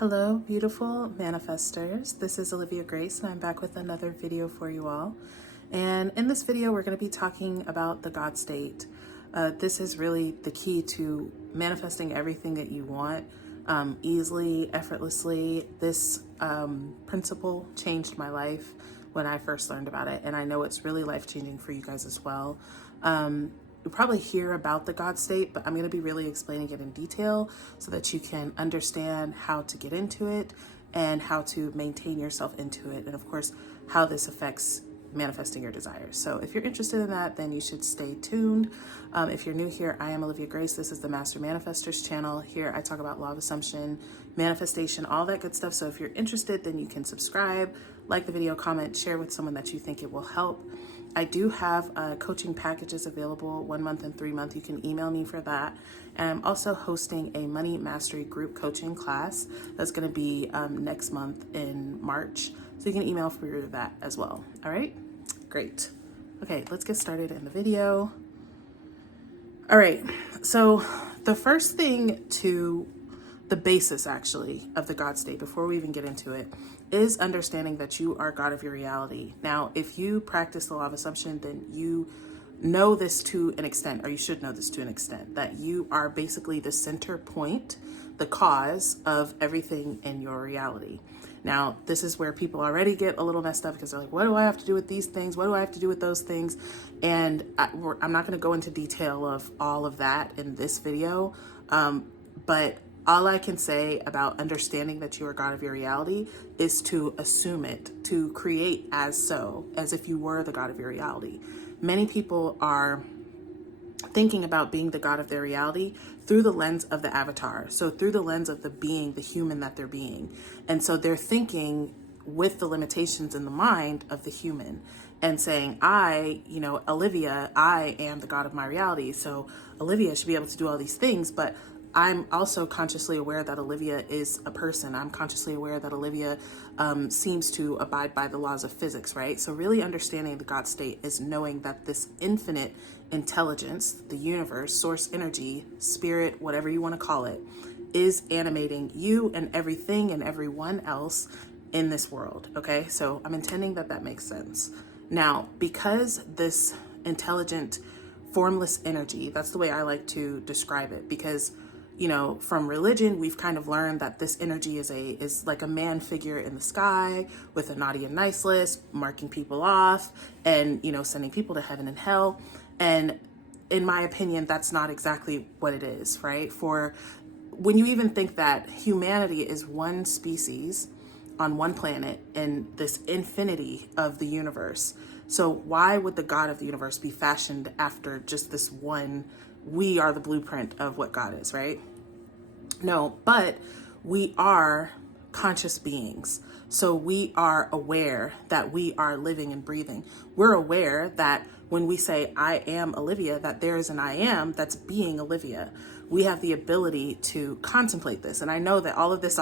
Hello, beautiful manifestors. This is Olivia Grace, and I'm back with another video for you all. And in this video, we're going to be talking about the God state. This is really the key to manifesting everything that you want easily, effortlessly. This principle changed my life when I first learned about it, and I know it's really life-changing for you guys as well. You'll probably hear about the God state, but I'm going to be really explaining it in detail so that you can understand how to get into it and how to maintain yourself into it. And of course, how this affects manifesting your desires. So if you're interested in that, then you should stay tuned. If you're new here, I am Olivia Grace. This is the Master Manifestors channel. Here I talk about law of assumption, manifestation, all that good stuff. So if you're interested, then you can subscribe, like the video, comment, share with someone that you think it will help. I do have coaching packages available, 1 month and 3 month. You can email me for that. And I'm also hosting a money mastery group coaching class that's going to be next month in March. So you can email for that as well. All right, great. Okay, let's get started in the video. All right, so the first thing the basis actually of the God state, before we even get into it, is understanding that you are God of your reality. Now, if you practice the law of assumption, then you know this to an extent, or you should know this to an extent, that you are basically the center point, the cause of everything in your reality. Now, this is where people already get a little messed up because they're like, what do I have to do with these things? What do I have to do with those things? And I'm not going to go into detail of all of that in this video, but all I can say about understanding that you are God of your reality is to assume it, to create as if you were the God of your reality. Many people are thinking about being the God of their reality through the lens of the avatar. So through the lens of the being, the human that they're being. And so they're thinking with the limitations in the mind of the human and saying, Olivia, I am the God of my reality. So Olivia should be able to do all these things, but I'm also consciously aware that Olivia is a person. I'm consciously aware that Olivia seems to abide by the laws of physics, right? So really understanding the God state is knowing that this infinite intelligence, the universe, source energy, spirit, whatever you want to call it, is animating you and everything and everyone else in this world, okay? So I'm intending that makes sense. Now, because this intelligent, formless energy, that's the way I like to describe it, because from religion, we've kind of learned that this energy is like a man figure in the sky with a naughty and nice list, marking people off and, sending people to heaven and hell. And in my opinion, that's not exactly what it is, right? For when you even think that humanity is one species on one planet in this infinity of the universe. So why would the God of the universe be fashioned after just this one? We are the blueprint of what God is, right? No, but we are conscious beings. So we are aware that we are living and breathing. We're aware that when we say, I am Olivia, that there is an I am that's being Olivia. We have the ability to contemplate this. And I know that all of this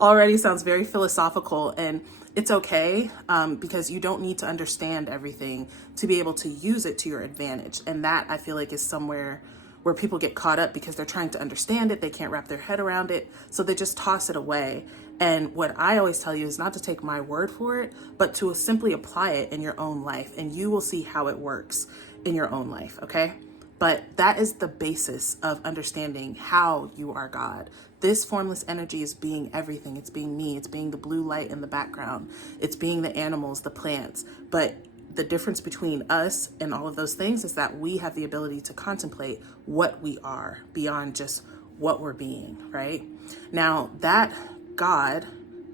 already sounds very philosophical, and it's okay because you don't need to understand everything to be able to use it to your advantage. And that I feel like is somewhere where people get caught up because they're trying to understand it. They can't wrap their head around it. So they just toss it away. And what I always tell you is not to take my word for it, but to simply apply it in your own life. And you will see how it works in your own life, okay? But that is the basis of understanding how you are God. This formless energy is being everything. It's being me. It's being the blue light in the background. It's being the animals, the plants. But the difference between us and all of those things is that we have the ability to contemplate what we are beyond just what we're being, right? Now, that God,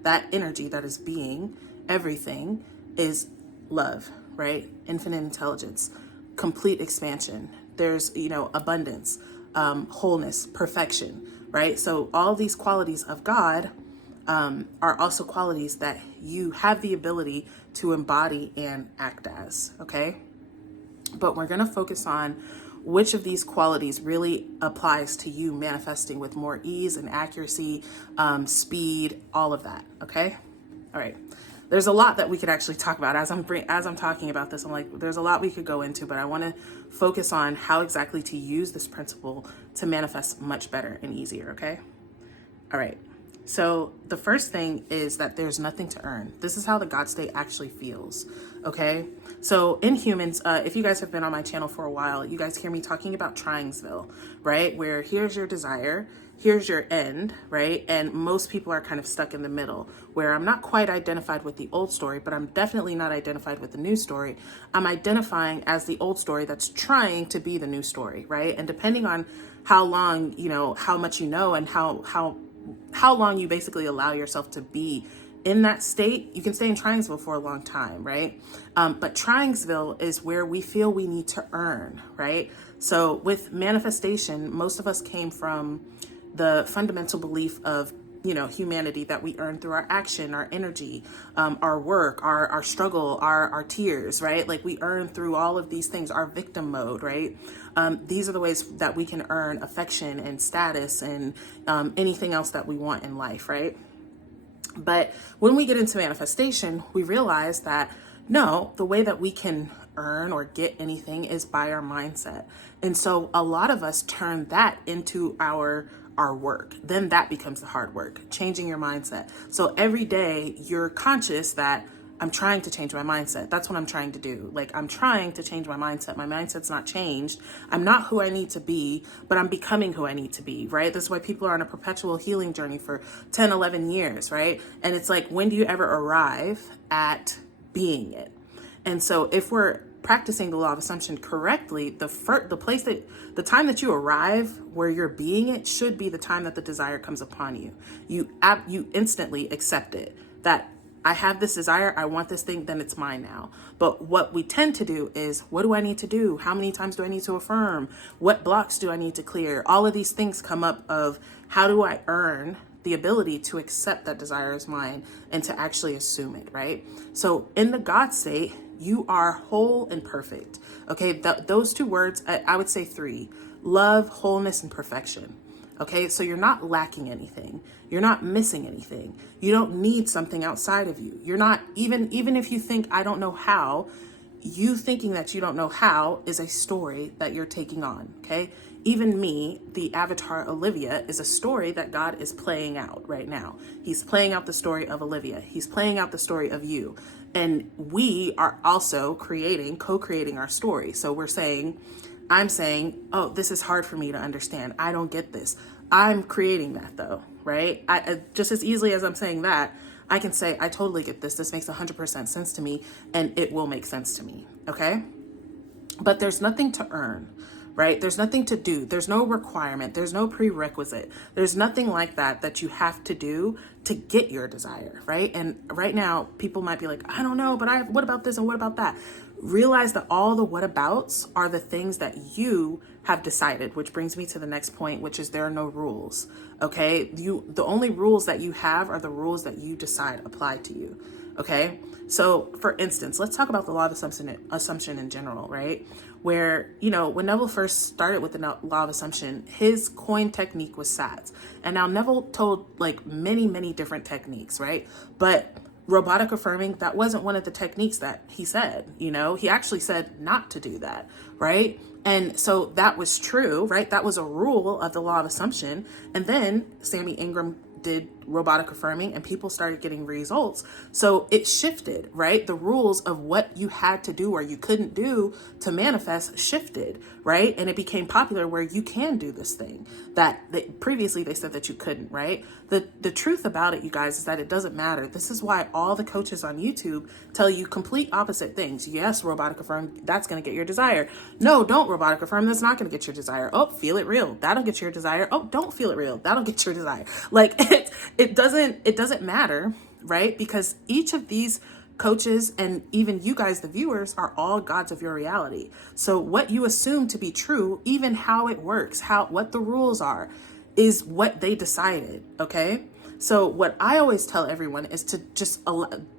that energy that is being everything is love, right? Infinite intelligence, complete expansion. There's, abundance, wholeness, perfection, right? So all these qualities of God are also qualities that you have the ability to embody and act as, okay? But we're going to focus on which of these qualities really applies to you manifesting with more ease and accuracy, speed, all of that, okay? All right. There's a lot that we could actually talk about as I'm talking about this. I'm like, there's a lot we could go into, but I want to focus on how exactly to use this principle to manifest much better and easier, okay? All right. So the first thing is that there's nothing to earn. This is how the God state actually feels. Okay. So in humans, if you guys have been on my channel for a while, you guys hear me talking about Tringsville, right? Where here's your desire, here's your end, right? And most people are kind of stuck in the middle, where I'm not quite identified with the old story, but I'm definitely not identified with the new story. I'm identifying as the old story that's trying to be the new story, right? And depending on how long, how much you know, and how long you basically allow yourself to be in that state, you can stay in Tringsville for a long time, right? But Tringsville is where we feel we need to earn, right? So with manifestation, most of us came from the fundamental belief of, humanity, that we earn through our action, our energy, our work, our struggle, our tears, right? Like we earn through all of these things, our victim mode, right? These are the ways that we can earn affection and status and anything else that we want in life, right? But when we get into manifestation, we realize that no, the way that we can earn or get anything is by our mindset. And so a lot of us turn that into our work. Then that becomes the hard work, changing your mindset. So every day you're conscious that I'm trying to change my mindset. That's what I'm trying to do. Like I'm trying to change my mindset. My mindset's not changed. I'm not who I need to be, but I'm becoming who I need to be, right? That's why people are on a perpetual healing journey for 10, 11 years, right? And it's like, when do you ever arrive at being it? And so if we're practicing the law of assumption correctly, the time that you arrive where you're being it should be the time that the desire comes upon you. You instantly accept it, that I have this desire, I want this thing, then it's mine now. But what we tend to do is, what do I need to do? How many times do I need to affirm? What blocks do I need to clear? All of these things come up of, how do I earn the ability to accept that desire as mine and to actually assume it, right? So in the God state, you are whole and perfect. Okay, those two words, I would say three: love, wholeness, and perfection. Okay, so you're not lacking anything. You're not missing anything. You don't need something outside of you. You're not, even if you think, I don't know how, you thinking that you don't know how is a story that you're taking on, okay? Even me, the avatar Olivia, is a story that God is playing out right now. He's playing out the story of Olivia. He's playing out the story of you. And we are also co-creating our story. So I'm saying, oh, this is hard for me to understand. I don't get this. I'm creating that though, right? I just as easily as I'm saying that, I can say, I totally get this. This makes 100% sense to me, and it will make sense to me, okay? But there's nothing to earn, right? There's nothing to do. There's no requirement. There's no prerequisite. There's nothing like that you have to do to get your desire, right? And right now, people might be like, I don't know, but what about this and what about that? Realize that all the whatabouts are the things that you have decided, which brings me to the next point, which is there are no rules, okay? The only rules that you have are the rules that you decide apply to you, okay? So for instance, let's talk about the law of assumption in general, right? Where, when Neville first started with the law of assumption, his coin technique was SATs. And now Neville told like many, many different techniques, right? But robotic affirming, that wasn't one of the techniques that he said, he actually said not to do that, right? And so that was true, right? That was a rule of the law of assumption. And then Sammy Ingram did robotic affirming and people started getting results. So it shifted, right? The rules of what you had to do or you couldn't do to manifest shifted, right? And it became popular where you can do this thing that previously they said that you couldn't, right? The truth about it, you guys, is that it doesn't matter. This is why all the coaches on YouTube tell you complete opposite things. Yes, robotic affirm, that's going to get your desire. No, don't robotic affirm, that's not going to get your desire. Oh, feel it real, that'll get your desire. Oh, don't feel it real, that'll get your desire. Like it doesn't matter, right? Because each of these coaches and even you guys, the viewers, are all gods of your reality. So what you assume to be true, even how it works, what the rules are, is what they decided, okay? So what I always tell everyone is to just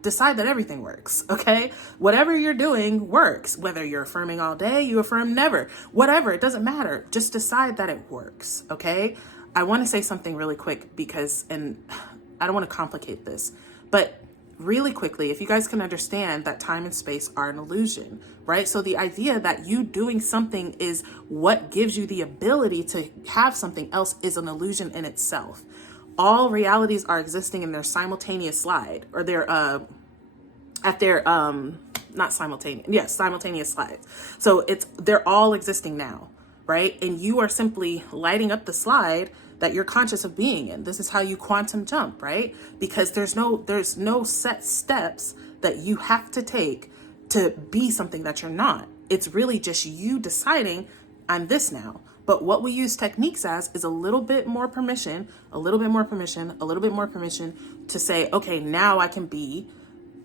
decide that everything works, okay? Whatever you're doing works. Whether you're affirming all day, you affirm never, whatever, it doesn't matter. Just decide that it works, okay? I want to say something really quick and I don't want to complicate this, but really quickly, if you guys can understand that time and space are an illusion, right? So the idea that you doing something is what gives you the ability to have something else is an illusion in itself. all realities are existing in their simultaneous slide, or their at their not simultaneous, yes, simultaneous slides. So they're all existing now, right? And you are simply lighting up the slide that you're conscious of being in. This is how you quantum jump, right? Because there's no set steps that you have to take to be something that you're not. It's really just you deciding, I'm this now. But what we use techniques as is a little bit more permission, a little bit more permission, a little bit more permission to say, okay, now I can be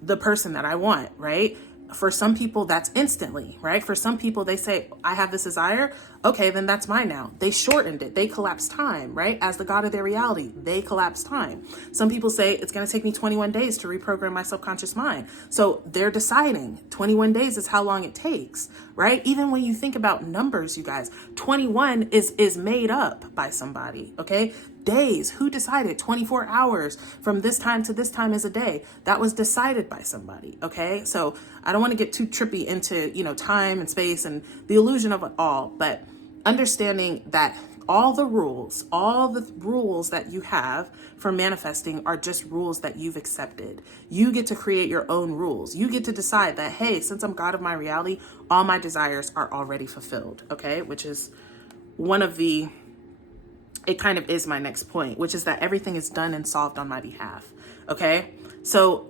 the person that I want, right? For some people, that's instantly, right? For some people, they say, I have this desire. Okay, then that's mine now. They shortened it. They collapsed time, right? As the God of their reality, they collapsed time. Some people say it's going to take me 21 days to reprogram my subconscious mind. So they're deciding 21 days is how long it takes, right? Even when you think about numbers, you guys, 21 is made up by somebody, okay? Days, who decided 24 hours from this time to this time is a day? That was decided by somebody, okay? So I don't want to get too trippy into, time and space and the illusion of it all, but understanding that all the rules that you have for manifesting are just rules that you've accepted. You get to create your own rules. You get to decide that, hey, since I'm God of my reality, all my desires are already fulfilled, okay? Which is it kind of is my next point, which is that everything is done and solved on my behalf, okay? So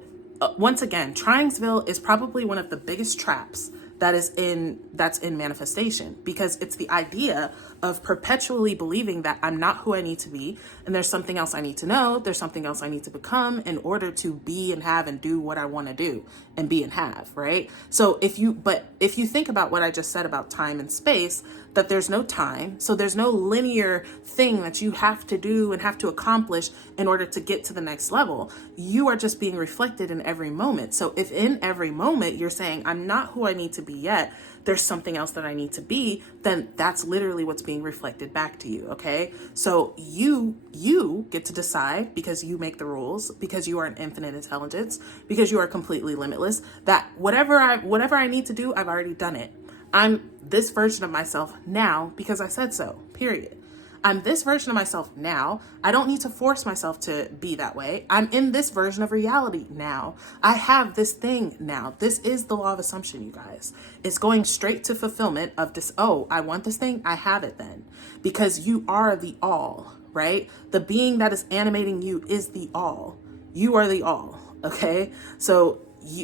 once again, Tringsville is probably one of the biggest traps that's in manifestation, because it's the idea of perpetually believing that I'm not who I need to be, and there's something else I need to know, there's something else I need to become in order to be and have and do what I want to do and be and have, right? So if you think about what I just said about time and space, that there's no time, so there's no linear thing that you have to do and have to accomplish in order to get to the next level. You are just being reflected in every moment. So if in every moment you're saying, I'm not who I need to be yet, there's something else that I need to be, then that's literally what's being reflected back to you, okay? So you get to decide, because you make the rules, because you are an infinite intelligence, because you are completely limitless, that whatever I need to do, I've already done it. I'm this version of myself now because I said so, period. I'm this version of myself now. I don't need to force myself to be that way. I'm in this version of reality now. I have this thing now. This is the law of assumption, you guys. It's going straight to fulfillment of this. Oh, I want this thing. I have it then, because you are the all, right? The being that is animating you is the all. You are the all, okay? So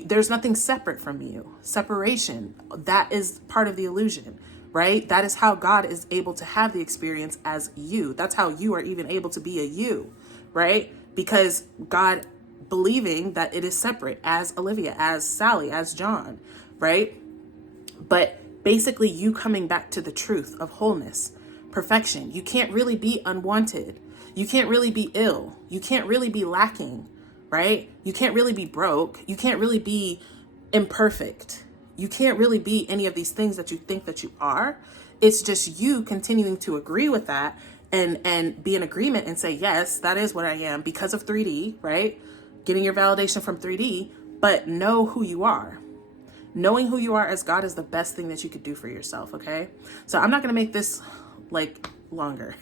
there's nothing separate from you. Separation, that is part of the illusion, right? That is how God is able to have the experience as you. That's how you are even able to be a you, right? Because God believing that it is separate, as Olivia, as Sally, as John, right? But basically you coming back to the truth of wholeness, perfection. You can't really be unwanted. You can't really be ill. You can't really be lacking, right? You can't really be broke. You can't really be imperfect. You can't really be any of these things that you think that you are. It's just you continuing to agree with that and be in agreement and say, yes, that is what I am because of 3D, right? Getting your validation from 3D, but know who you are. Knowing who you are as God is the best thing that you could do for yourself, okay? So I'm not going to make this longer.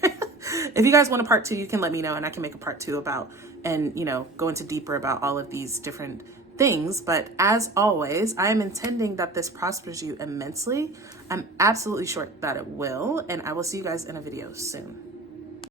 If you guys want a part 2, you can let me know and I can make a part 2 about, and go into deeper about all of these different things. But as always, I am intending that this prospers you immensely. I'm absolutely sure that it will, and I will see you guys in a video soon.